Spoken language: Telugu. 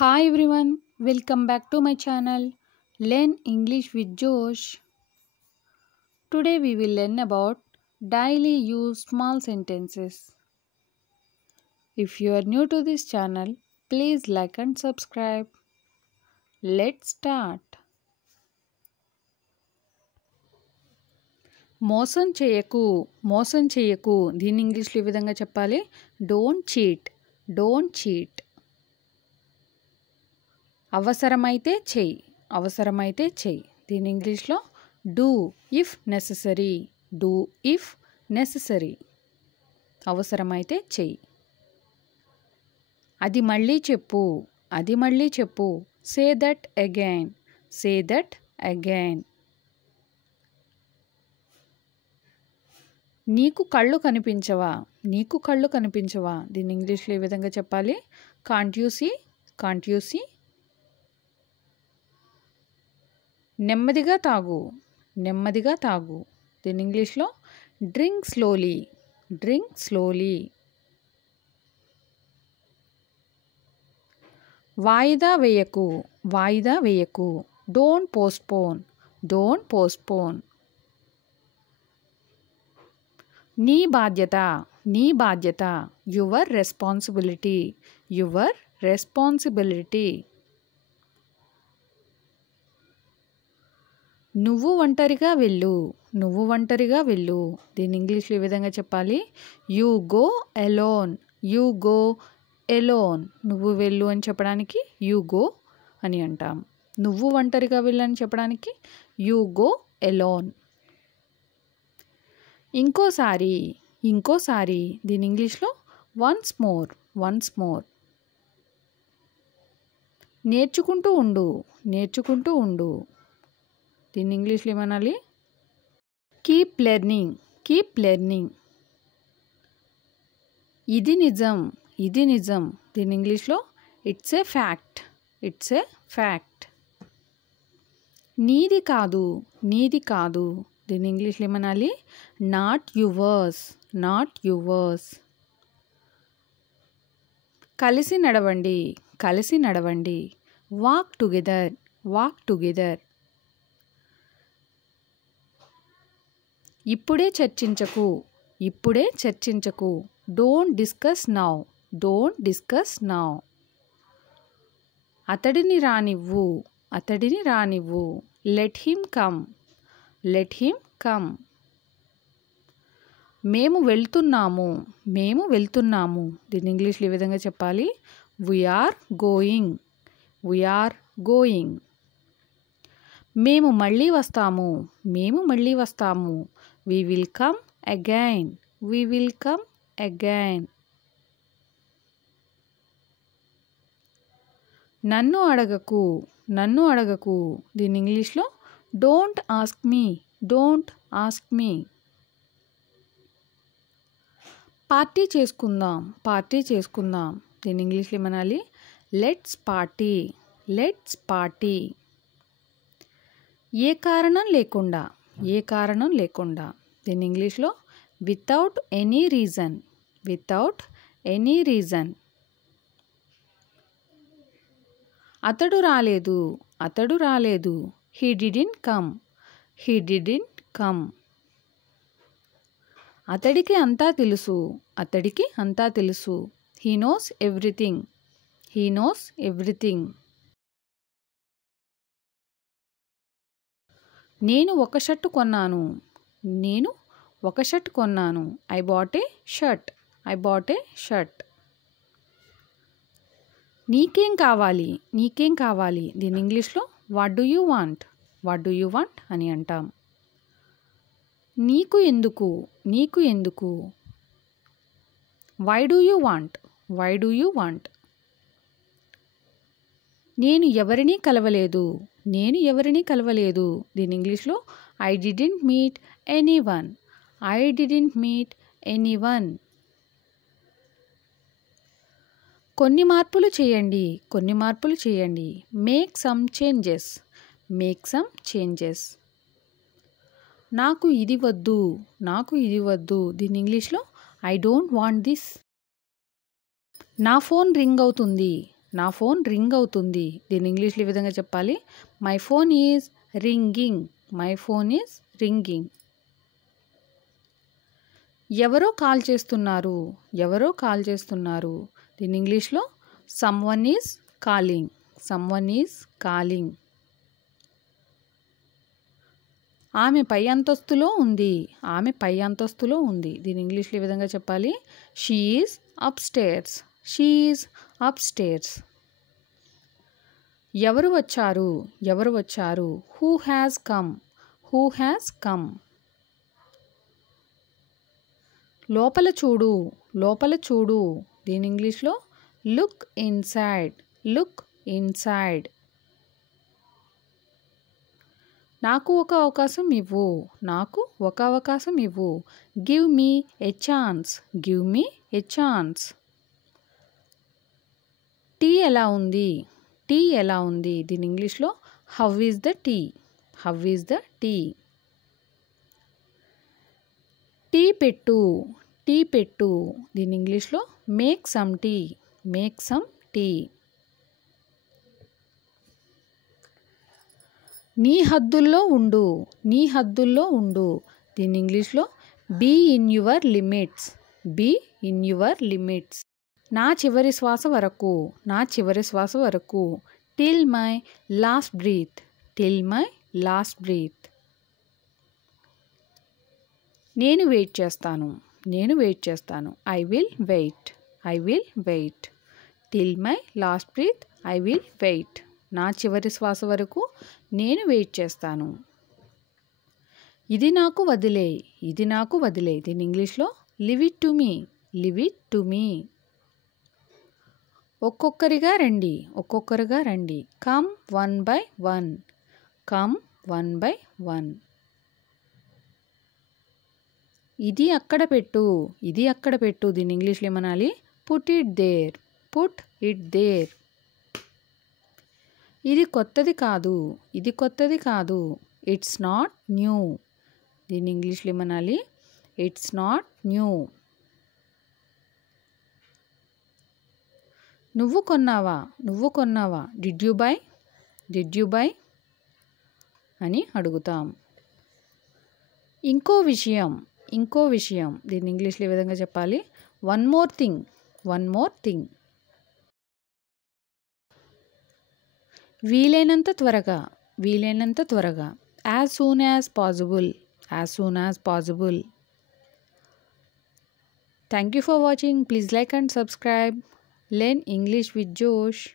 Hi everyone, welcome back to my channel Learn English with Josh. Today we will learn about daily use small sentences. If you are new to this channel, please like and subscribe. Let's start. మోసం చేయకు దీన్ని ఇంగ్లీష్లో ఈ విధంగా చెప్పాలి. Don't cheat. అవసరమైతే చెయ్యి దీని ఇంగ్లీష్లో డూ ఇఫ్ నెససరీ అవసరమైతే చెయ్యి. అది మళ్ళీ చెప్పు సే దట్ అగైన్. నీకు కళ్ళు కనిపించవా దీని ఇంగ్లీష్లో ఈ విధంగా చెప్పాలి. Can't you see. నెమ్మదిగా తాగు దీని ఇంగ్లీష్లో డ్రింక్ స్లోలీ. వాయిదా వేయకు డోంట్ పోస్ట్పోన్. నీ బాధ్యత యువర్ రెస్పాన్సిబిలిటీ. నువ్వు ఒంటరిగా వెళ్ళు దీని ఇంగ్లీష్లో ఈ విధంగా చెప్పాలి. You go alone. నువ్వు వెళ్ళు అని చెప్పడానికి యూ గో అని అంటాం. నువ్వు ఒంటరిగా వెళ్ళు అని చెప్పడానికి యూ గో ఎలోన్. ఇంకోసారి దీని ఇంగ్లీష్లో వన్స్ మోర్. నేర్చుకుంటూ ఉండు దీన్ని ఇంగ్లీష్లో ఏమనాలి. Keep learning. ఇది నిజం దీని ఇంగ్లీష్లో ఇట్స్ ఏ ఫ్యాక్ట్. నీది కాదు దీని ఇంగ్లీష్లో ఏమనాలి. Not yours. కలిసి నడవండి వాక్ టుగెదర్. ఇప్పుడే చర్చించకు డోంట్ డిస్కస్ నౌ. అతడిని రానివ్వు లెట్ హిమ్ కమ్. మేము వెళ్తున్నాము దీని ఇంగ్లీష్లో ఈ విధంగా చెప్పాలి. We are going. మేము మళ్ళీ వస్తాము We will come again. నన్ను అడగకు దీని ఇంగ్లీష్లో డోంట్ ఆస్క్ మీ. పార్టీ చేసుకుందాం దీని ఇంగ్లీష్లో ఏమనాలి. Let's party. ఏ కారణం లేకుండా దీని ఇంగ్లీష్లో వితౌట్ ఎనీ రీజన్. అతడు రాలేదు హీ డిడ్ంట్ కమ్. అతడికి అంతా తెలుసు హీ నోస్ ఎవ్రీథింగ్. నేను ఒక షర్ట్ కొన్నాను ఐ బాట్ ఏ షర్ట్. నీకేం కావాలి దీని ఇంగ్లీష్లో వాట్ డూ యూ వాంట్ అని అంటాం. నీకు ఎందుకు వై డూ యూ వాంట్. నేను ఎవరినీ కలవలేదు దీని ఇంగ్లీష్లో ఐ డిడ్ంట్ మీట్ ఎనీవన్. కొన్ని మార్పులు చేయండి మేక్ సమ్ చేంజెస్. నాకు ఇది వద్దు దీని ఇంగ్లీష్లో ఐ డోంట్ వాంట్ దిస్. నా ఫోన్ రింగ్ నా ఫోన్ రింగ్ అవుతుంది. దీన్ని ఇంగ్లీష్లో ఈ విధంగా చెప్పాలి. My phone is ringing. My phone is ringing. ఎవరో కాల్ చేస్తున్నారు. ఎవరో కాల్ చేస్తున్నారు. దీన్ని ఇంగ్లీష్లో someone is calling. Someone is calling. ఆమె పై అంతస్తులో ఉంది. ఆమె పై అంతస్తులో ఉంది. దీని ఇంగ్లీష్లో ఈ విధంగా చెప్పాలి. She is upstairs. She is upstairs. ఎవరు వచ్చారు. ఎవరు వచ్చారు. Who has come. Who has come. లోపల చూడు. లోపల చూడు. దీని ఇంగ్లీష్లో లుక్ ఇన్సైడ్. Look inside. నాకు ఒక అవకాశం ఇవ్వు. నాకు ఒక అవకాశం ఇవ్వు. Give me a chance. Give me a chance. Tea ఎలా ఉంది. టీ ఎలా ఉంది. దీని ఇంగ్లీష్లో how is the tea. How is the tea. Tea పెట్టు. టీ పెట్టు. దీని ఇంగ్లీష్లో make some tea. Make some tea. నీ హద్దుల్లో ఉండు. నీ హద్దుల్లో ఉండు. దీని ఇంగ్లీష్లో be in your limits. Be in your limits. నా చివరి శ్వాస వరకు. నా చివరి శ్వాస వరకు. Till my last breath. Till my last breath. నేను వెయిట్ చేస్తాను. నేను వెయిట్ చేస్తాను. I will wait. I will wait. Till my last breath. I will wait. నా చివరి శ్వాస వరకు నేను వెయిట్ చేస్తాను. ఇది నాకు వదిలే. ఇది నాకు వదిలే. దీని ఇంగ్లీష్లో leave it to me. Leave it to me. ఒక్కొక్కరిగా రండి. ఒక్కొక్కరిగా రండి. Come one by one. Come one by one. ఇది అక్కడ పెట్టు. ఇది అక్కడ పెట్టు. దీని ఇంగ్లీష్లో ఏమనాలి. Put it there. Put it there. ఇది కొత్తది కాదు. ఇది కొత్తది కాదు. It's not new. దీని ఇంగ్లీష్లో ఏమనాలి. It's not new. నువ్వు కొన్నావా. నువ్వు కొన్నావా. Did you buy. Did you buy అని అడుగుతాం. ఇంకో విషయం. ఇంకో విషయం. దీన్ని ఇంగ్లీష్లో ఏ విధంగా చెప్పాలి. One more thing. One more thing. వీలైనంత త్వరగా. వీలైనంత త్వరగా. As soon as possible. As soon as possible. Thank you for watching. Please like and subscribe. Learn English with Josh.